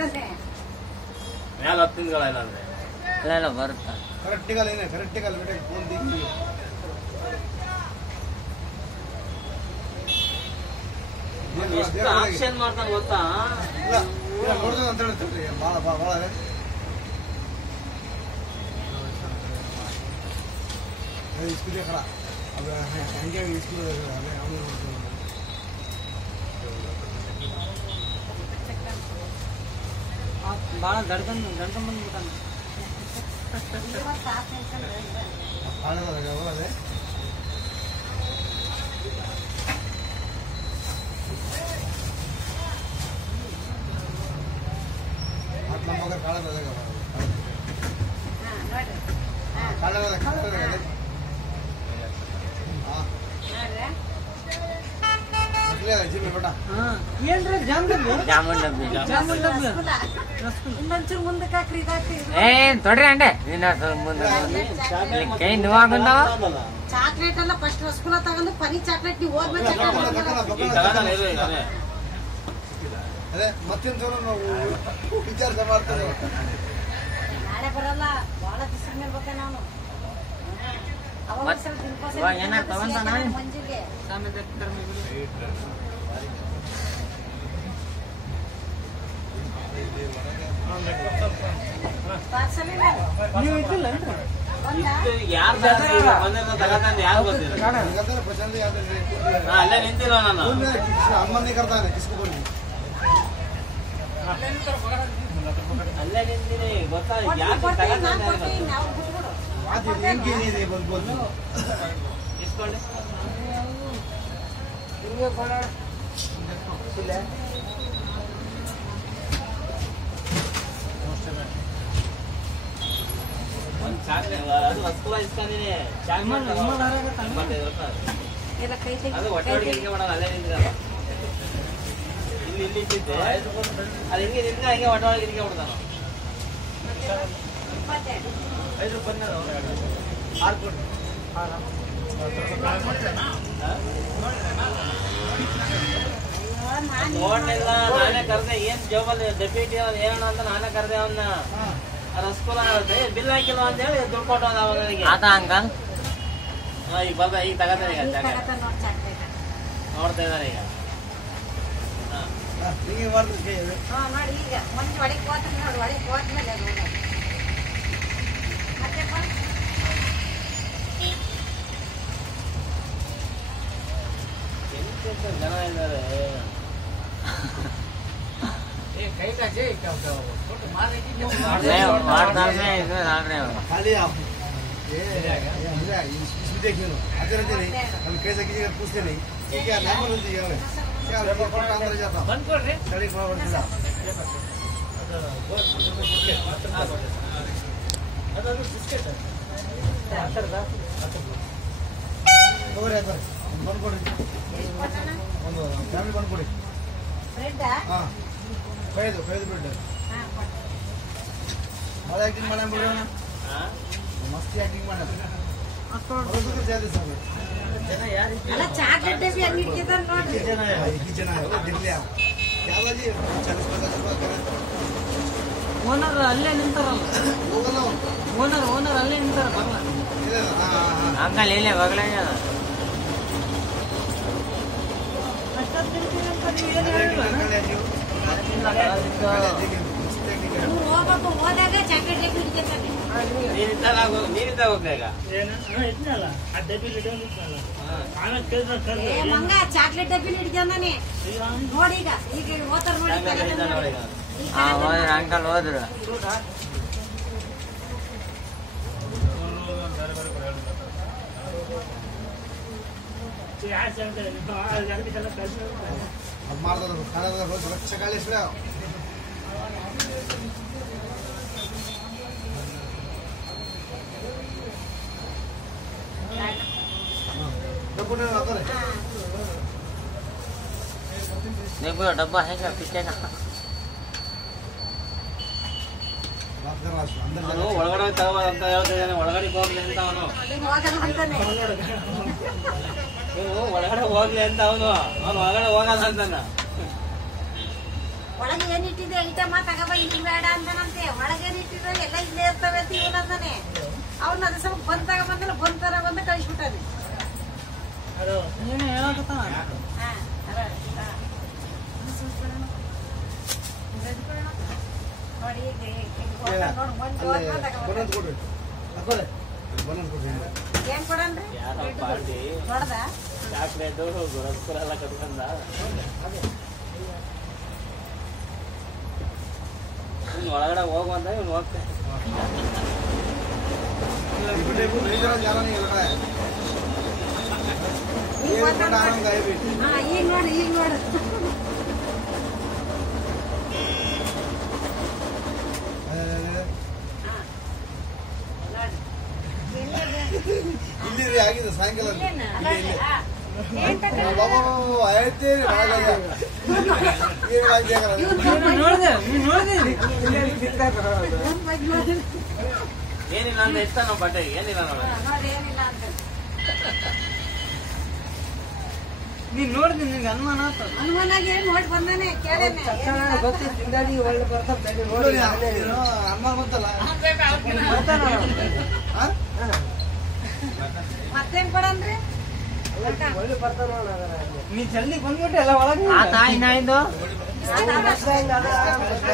ಮೇಲೆ 10 ದಿನಗಳ ಇಲ್ಲ ಅಂದ್ರೆ ಇಲ್ಲ ಬರುತ್ತಾ ಕರೆಕ್ಟಿಗಲ್ಲ ಏನೇ ಕರೆಕ್ಟಿಗಲ್ಲ ಬಿಟ್ಟೆ ಫೋನ್ ದಿಕ್ಕಿ ಎಷ್ಟು ಆಕ್ಷನ್ ಮಾಡ್ತಾನೆ ಗೊತ್ತಾ? ಇಲ್ಲ ಇಲ್ಲ ನೋಡ್ದೆ ಅಂತ ಹೇಳ್ತೀವಿ ಭಾಳ ಭಾಳ ಭಾಳ ಇಸ್ಕೂಲೇ ಕರ ಅದು ಹಂಗೆ ಇಸ್ಕೂಲ್ ಅದೇ ಅವನು ಭಾಳ ಗಡ್ಕೊಂಡ್ ಬಂದ್ಬಿಟ್ಟಾನ ಅದೇ ತೊಡ್ರಿ ಅಂಡೆ ಕೈ ನೋವಾಗುಂದಾವ ಚಾಕ್ಲೇಟ್ ಎಲ್ಲ ಫಸ್ಟ್ ರಸಗುಲ್ಲ ತಗೊಂಡು ಪನಿ ಚಾಕ್ಲೇಟ್ ನೀವು ಹೋದ್ಮೇಲೆ ಅದೇ ಮತ್ತಿನ ನಾವು ವಿಚಾರ ಮಾಡ್ತೇವೆ ನಾಳೆ ಬರಲ್ಲ ಬಹಳ ದಿವಸ ಮೇಲೆ ಬರ್ತೆ ನಾನು ಏನಾರ ತಗೊಂತಾನ ಮಂಜಿಗೆ ನೀವು ಇದ್ದಿಲ್ಲ ಯಾರು ಯಾರು ಗೊತ್ತಿಲ್ಲ ಅಲ್ಲೇ ನಿಂತಿಲ್ಲ ನಾನು ಅಮ್ಮನೇ ಕರ್ತಾನೆ ಕಿಸ್ಕೊಂಡು ಅಲ್ಲೇ ನಿಂತೀನಿ ಗೊತ್ತಾಗ ಹೆಂಗೇನಿದೆ ಬಂದ್ಬೋದು ಇಸ್ಕೊಂಡೆ ಒಂದು ಚಾಕ್ಲೇಟ್ ಅದು ರಸಗುಲ್ಲ ಇಸ್ಕೊಂಡಿನಿ ಚಾಕ್ಲೇಟ್ ಅದು ಹೊಟ್ಟೆ ಹೊಡಿಗೆ ಮಾಡೋದು ಅಲ್ಲೇ ನಿಂತಿರಲ್ಲ ಇಲ್ಲಿ ಇಟ್ಟಿದ್ದೆ ಅದು ಹಿಂಗೆ ನಿಂತ ಹಂಗೆ ಹೊಟ್ಟೆ ಒಳಗೆ ಇರಿಕೆ ಬಿಡ್ತಾನ ನೋಡ್ಲಿಲ್ಲ ನಾನೇ ಕರ್ದೆ ಏನ್ ಜೋಬಲ್ಲಿ ಡೆಪ್ಯೂಟಿ ಹೇಳೋಣ ಅಂತ ನಾನೇ ಕರ್ದೆ ಅವನ್ನ ರಸಗುಲ್ಲ ಬಿಲ್ ಹಾಕಿಲ್ಲ ಅಂತ ಹೇಳಿ ದುಡ್ಡು ಕೊಟ್ಟೋದ ಅವಾಗ ನನಗೆ ಆತ ಅಂಕಲ್ ಈಗ ಬರ್ದ ಈಗ ತಗೋತಾನೆ ಈಗ ನೋಡ್ತಾ ಇದ್ದಾನೆ ಈಗ ಹೀಗೆ ಮಾಡಿದ್ರೆ ನೋಡಿ ಈಗ ಮಂಜು ಒಳಗೆ ಹೋದ್ರೆ ನೋಡಿ ಒಳಗೆ ಹೋದ್ಮೇಲೆ ಮತ್ತೆ ಜನ ಇದ್ದಾರೆ खाली आप ये सीधे क्यों आते रहते नहीं हम कैसे किसी का पूछते नहीं ये क्या नाम बोल दिया है क्या रिपोर्ट का अंदर जाता बंद कर दे गाड़ी फॉरवर्ड दिला ಅದು ಬಿಸ್ಕೆಟ್ ಆತರದ ಓವರ್ ಆತರ ಬಂದ್ ಕೊಡಿ ಒಂದು ಫ್ಯಾಮಿಲಿ ಬಂದ್ ಕೊಡಿ ಬ್ರೆಡ್ ಹಾ ಕೈದು ಬ್ರೆಡ್ ಹಾ ಭಾಳ ಆಕ್ಟಿಂಗ್ ಮಾಡಂಬಿಡ್ರಿ ಅವನ ಮಸ್ತ್ ಆಕ್ಟಿಂಗ್ ಮಾಡ ಅಲ್ಲ ಚಾಕ್ಲೇಟ್ ಡಬ್ಬಿ ಹಂಗೆ ಇಟ್ಟಿದ್ದಾರೆ ನೋಡ್ರಿ ಓನರ್ ಅಲ್ಲೇ ನಿಂತಾರಲ್ಲ ಓನರ್ ಅಲ್ಲೇ ನಿಂತಾರ ಬರಲ್ಲ ಅಂಕಲ್ ಇಲ್ಲೇ ಬಗಲ ಹೋಗ್ಬೇಕು ಹೋದಾಗ ಚಾಕ್ಲೇಟ್ ಡಬ್ಬಿ ಹಿಡಿತಾರೆ ನೀರಿದ್ದ ಹೋಗ್ತಾ ಈಗ ಮಂಗ ಚಾಕ್ಲೇಟ್ ಡಬ್ಬಿ ಹಿಡಿದಾನೆ ನೋಡಿ ಈಗ ಹೋತಾರ ನೋಡಿ ಅಂಕಲ್ ಹೋದ್ರು देखो डब्बा है क्या पीछे का ಅವನು ಒಳಗಡೆ ತಗೋಬಾರಂತ ಹೇಳ್ತಿದ್ದಾನೆ ಒಳಗಡೆ ಹೋಗ್ಲಿ ಅಂತ ಅವನು ಒಳಗಡೆ ಹೋಗ್ಲಿ ಅಂತ ಅವನು ಒಳಗಡೆ ಹೋಗಲ್ಲ ಅಂತಾನ ಒಳಗೆ ಏನ್ ಇಟ್ಟಿದೆ ಐಟಮ ತಗಬ ಇಲ್ಲಿ ಬೇಡ ಅಂತಾನಂತೆ. ಒಳಗೆ ಏನ್ ಇಟ್ಟಿದ್ರೆ ಎಲ್ಲ ಇಲ್ಲೇ ಇರ್ತವೆ ಅಂತ ಇವನಂದಾನೆ. ಅವ್ನ ಅದ ಸ್ವಲ್ಪ ಬಂದ್ ತಗೊಂಬಂದ್ರೆ ಬಂದ್ ತರ ಬಂದು ಕಳಿಸ್ಬಿಟ್ಟಾನೆ. ನೀನು ಹೇಳಕತ್ತಾನ ನೋಡಿ ಈಗ ಬನ್ನನ್ ಕೊಡ್ರಿ ಅಕ್ಕೋರೆ ಬನ್ನನ್ ಕೊಡ್ರಿ ಏನ್ ಕೊಡನ್ರಿ ಯಾರೋ ಪಾರ್ಟಿ ನೋಡ್ದ ಚಾಕ್ಲೇಟು ರಸಗುಲ್ಲ ಎಲ್ಲ ಕಟ್ಕೊಂಡ ಇವ್ನು ಒಳಗಡೆ ಹೋಗುವಂತ ಇವ್ನು ಹೋಗ್ತಾನೆ. ಈಗ ನೋಡಿ ಈಗ ನೋಡು ಇಲ್ಲಿ ಆಗಿದೆ ಸಾಯಂಕಾಲ ಏನಿಲ್ಲ ಅಂತ ಇಷ್ಟ ನಾವು ಬಟ್ಟೆಗೆ ಏನಿಲ್ಲ ನೋಡ ನೋಡಿ ಏನಿಲ್ಲ ಅಂತ ನೀನ್ ನೋಡಿದ್ರಿ ನಿಂಗೆ ಅನುಮಾನ ಆತ ಹನುಮಾನಾಗೆ ನೋಡಿ ಬಂದಾನೆ ಕೇಳೇನೆ ಅಮ್ಮ ಗೊತ್ತಲ್ಲ ಮತ್ತೇನ್ ಕೊಡನ್ರಿ ನೀ ಜಲ್ದಿ ಬಂದ್ಬಿಟ್ಟೆ ಎಲ್ಲ ಒಳಗೆ ಆ ತಾಯಿ ನಾಯ್ದು